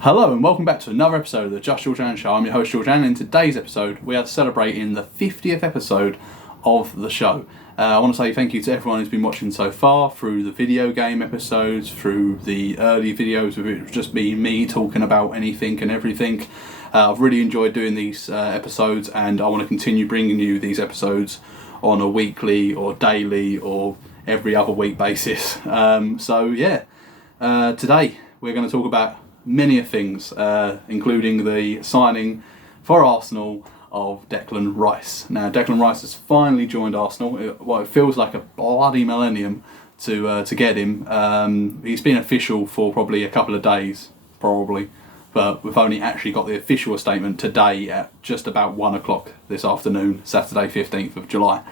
Hello and welcome back to another episode of the Just Georgian Show. I'm your host Georgian, and in today's episode we are celebrating the 50th episode of the show. I want to say thank you to everyone who's been watching so far, through the video game episodes, through the early videos with it just being me talking about anything and everything. I've really enjoyed doing these episodes, and I want to continue bringing you these episodes on a weekly or daily or every other week basis. Today we're going to talk about many things, including the signing for Arsenal of Declan Rice. Now, Declan Rice has finally joined Arsenal. It feels like a bloody millennium to get him. He's been official for probably a couple of days, but we've only actually got the official statement today at just about 1 o'clock this afternoon, Saturday 15th of July.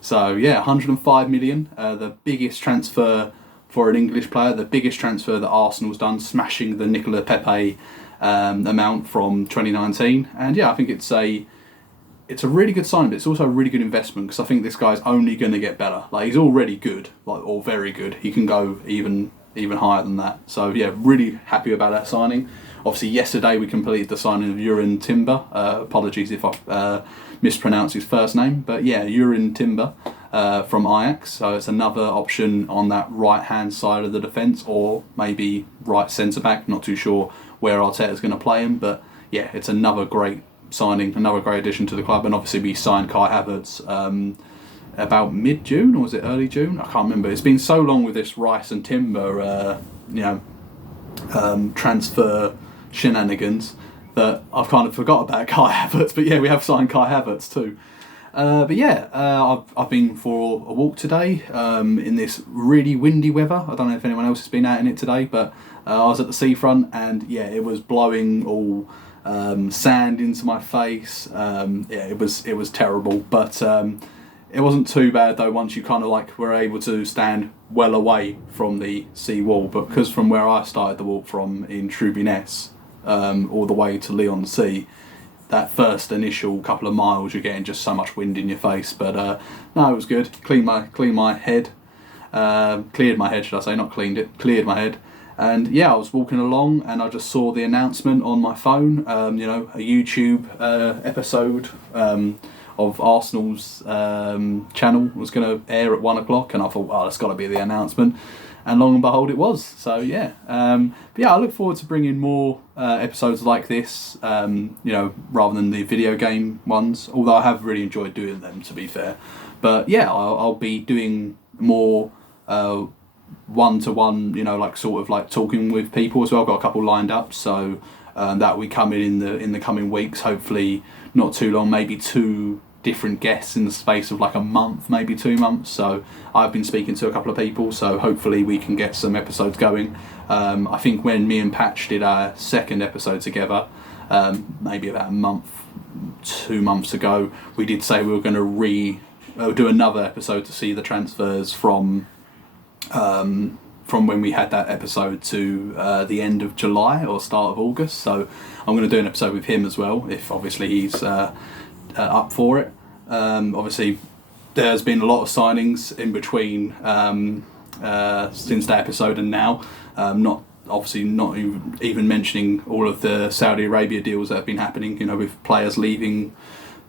So yeah, 105 million, the biggest transfer for an English player, the biggest transfer that Arsenal's done, smashing the Nicola Pepe amount from 2019. And yeah, I think it's a really good sign, but it's also a really good investment, because I think this guy's only going to get better. Like, he's already good, or very good. He can go even higher than that. So yeah, really happy about that signing. Obviously, yesterday we completed the signing of Jurrien Timber. Apologies if I mispronounce his first name, but yeah, Jurrien Timber from Ajax. So it's another option on that right-hand side of the defence, or maybe right centre-back. Not too sure where Arteta's going to play him, but yeah, it's another great signing, another great addition to the club. And obviously we signed Kai Havertz about mid-June, or was it early June? I can't remember. It's been so long with this Rice and Timber transfer shenanigans that I've kind of forgot about Kai Havertz. But yeah, we have signed Kai Havertz too. I've been for a walk today in this really windy weather. I don't know if anyone else has been out in it today, but I was at the seafront, and yeah, it was blowing all sand into my face. It was terrible, but it wasn't too bad though once you kind of were able to stand well away from the sea wall. But because from where I started the walk from in Trubinès all the way to Leon Sea, that first initial couple of miles you're getting just so much wind in your face. But no, it was good. Cleared my head, should I say, not cleaned it, cleared my head. And yeah, I was walking along and I just saw the announcement on my phone, a YouTube episode of Arsenal's channel was going to air at 1 o'clock, and I thought, oh, that's got to be the announcement. And long and behold, it was. So yeah, but yeah, I look forward to bringing more episodes like this, rather than the video game ones. Although I have really enjoyed doing them, to be fair. But yeah, I'll be doing more one-to-one, talking with people as well. I've got a couple lined up, so that will be coming in the coming weeks. Hopefully, not too long. Maybe 2 different guests in the space of a month, maybe 2 months. So I've been speaking to a couple of people, so hopefully we can get some episodes going. I think when me and Patch did our second episode together, maybe about 2 months ago, we did say we were going to do another episode to see the transfers from when we had that episode to the end of July or start of August. So I'm going to do an episode with him as well, if obviously he's up for it. Obviously there's been a lot of signings in between since that episode and now, not even mentioning all of the Saudi Arabia deals that have been happening, with players leaving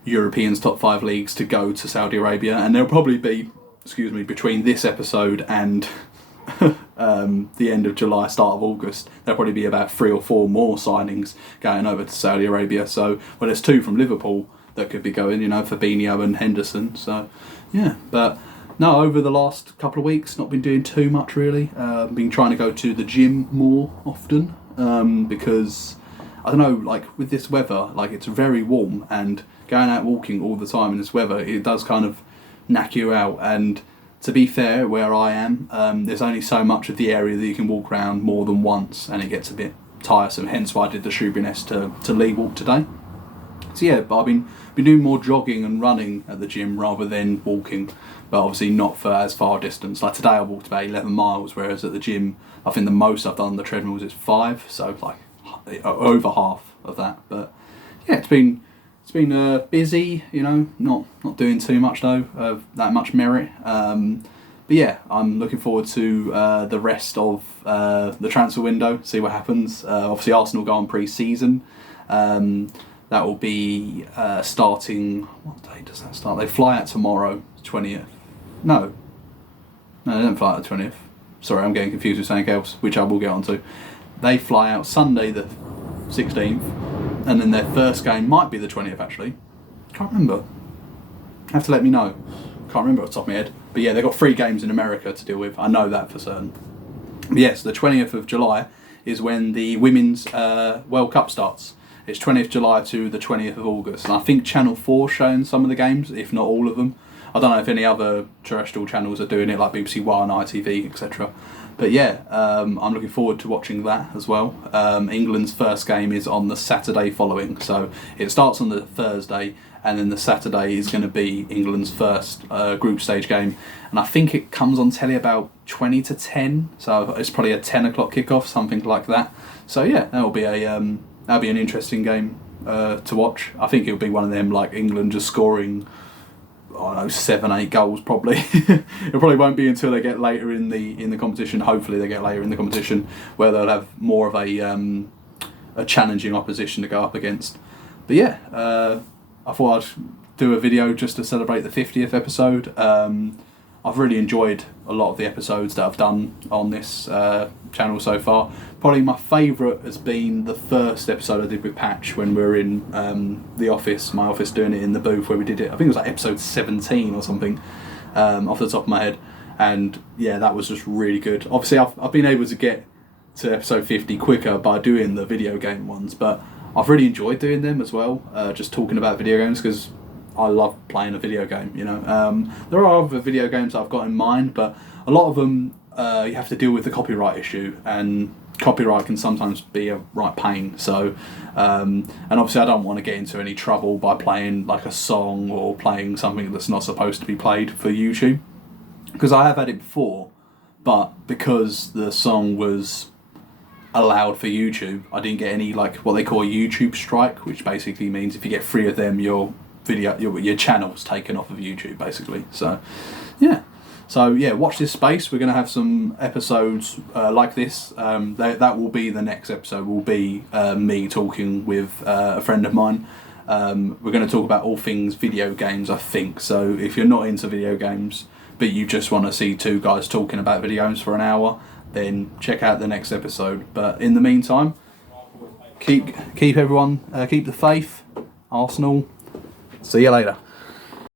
Europeans' top 5 leagues to go to Saudi Arabia. And there'll probably be, between this episode and the end of July, start of August, there'll probably be about 3 or 4 more signings going over to Saudi Arabia. So, there's 2 from Liverpool that could be going, Fabinho and Henderson. So, yeah, but no, over the last couple of weeks, not been doing too much really. Been trying to go to the gym more often, because, I don't know, with this weather, it's very warm, and going out walking all the time in this weather, it does kind of knack you out. And to be fair, where I am, there's only so much of the area that you can walk around more than once, and it gets a bit tiresome. Hence why I did the Trubinès to Lee walk today. So yeah, but I've been doing more jogging and running at the gym rather than walking, but obviously not for as far distance. Like today I walked about 11 miles, whereas at the gym I think the most I've done on the treadmills is 5, so over half of that. But yeah, it's been busy, not doing too much though, that much merit. But yeah, I'm looking forward to the rest of the transfer window, see what happens. Obviously Arsenal go on pre-season. That will be starting, what day does that start? They fly out tomorrow, 20th. No, they don't fly out the 20th. Sorry, I'm getting confused with something else, which I will get onto. They fly out Sunday the 16th, and then their first game might be the 20th actually. Can't remember. Have to let me know. Can't remember off the top of my head. But yeah, they've got 3 games in America to deal with. I know that for certain. But yes, the 20th of July is when the Women's World Cup starts. It's 20th July to the 20th of August. And I think Channel 4 showing some of the games, if not all of them. I don't know if any other terrestrial channels are doing it, like BBC One, ITV, etc. But yeah, I'm looking forward to watching that as well. England's first game is on the Saturday following. So it starts on the Thursday, and then the Saturday is going to be England's first group stage game. And I think it comes on telly about 20 to 10. So it's probably a 10 o'clock kickoff, something like that. So yeah, that'll be an interesting game to watch. I think it'll be one of them, like England just scoring, I don't know, 7-8 goals probably. It probably won't be until they get later in the competition. Hopefully they get later in the competition where they'll have more of a challenging opposition to go up against. But yeah, I thought I'd do a video just to celebrate the 50th episode. I've really enjoyed a lot of the episodes that I've done on this channel so far. Probably my favourite has been the first episode I did with Patch when we were in the office, my office, doing it in the booth where we did it. I think it was like episode 17 or something, off the top of my head. And yeah, that was just really good. Obviously I've been able to get to episode 50 quicker by doing the video game ones, but I've really enjoyed doing them as well, just talking about video games, because I love playing a video game, you know. There are other video games I've got in mind, but a lot of them you have to deal with the copyright issue, and copyright can sometimes be a right pain. So, and obviously I don't want to get into any trouble by playing like a song or playing something that's not supposed to be played for YouTube, because I have had it before, but because the song was allowed for YouTube, I didn't get any, like, what they call a YouTube strike, which basically means if you get 3 of them, your channel's taken off of YouTube, basically. So yeah, watch this space. We're going to have some episodes like this. That will be the next episode. Will be me talking with a friend of mine. We're going to talk about all things video games, I think. So if you're not into video games, but you just want to see 2 guys talking about video games for an hour, then check out the next episode. But in the meantime, keep everyone, keep the faith. Arsenal. See you later.